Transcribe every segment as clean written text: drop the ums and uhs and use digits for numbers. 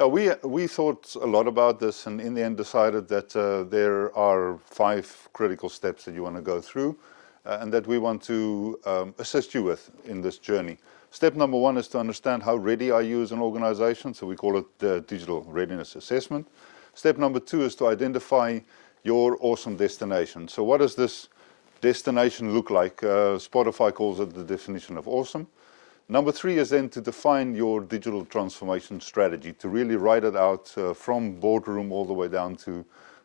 Yeah, we thought a lot about this, and in the end decided that there are 5 critical steps that you want to go through and that we want to assist you with in this journey. Step number 1 is to understand how ready are you as an organization, so we call it the digital readiness assessment. Step number 2 is to identify your awesome destination. So what does this destination look like? Spotify calls it the definition of awesome. Number 3 is then to define your digital transformation strategy, to really write it out from boardroom all the way down to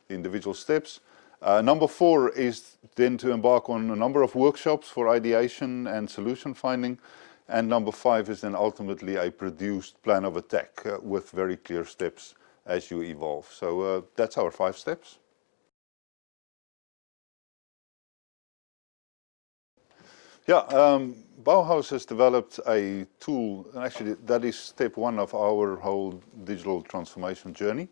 the individual steps. Number 4 is then to embark on a number of workshops for ideation and solution finding. And number 5 is then ultimately a produced plan of attack with very clear steps as you evolve. So that's our 5 steps. Yeah, Bauhaus has developed a tool, and actually that is step 1 of our whole digital transformation journey,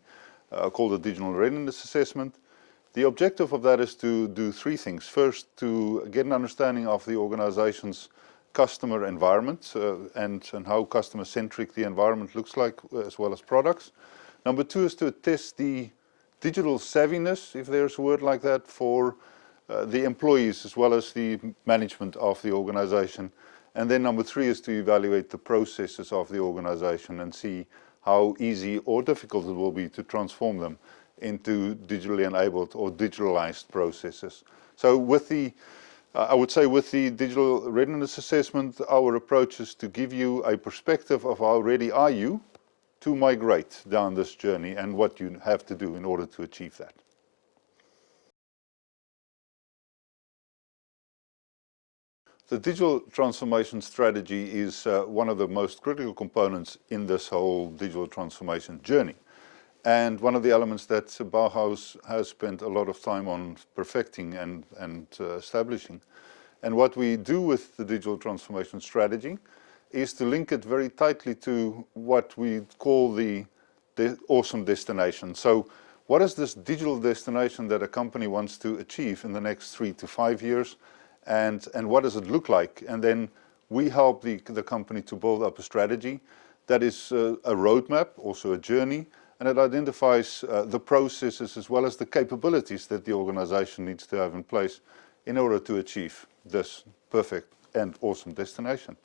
called the Digital Readiness Assessment. The objective of that is to do 3 things. First, to get an understanding of the organization's customer environment and how customer-centric the environment looks like, as well as products. Number 2 is to test the digital savviness, if there's a word like that, for the employees as well as the management of the organization. And then number 3 is to evaluate the processes of the organization and see how easy or difficult it will be to transform them into digitally enabled or digitalized processes. So with the, I would say with the digital readiness assessment, our approach is to give you a perspective of how ready are you to migrate down this journey and what you have to do in order to achieve that. The digital transformation strategy is one of the most critical components in this whole digital transformation journey. And one of the elements that Bauhaus has spent a lot of time on perfecting and establishing. And what we do with the digital transformation strategy is to link it very tightly to what we call the awesome destination. So what is this digital destination that a company wants to achieve in the next 3 to 5 years? And what does it look like? And then we help the company to build up a strategy that is a roadmap, also a journey, and it identifies the processes as well as the capabilities that the organization needs to have in place in order to achieve this perfect and awesome destination.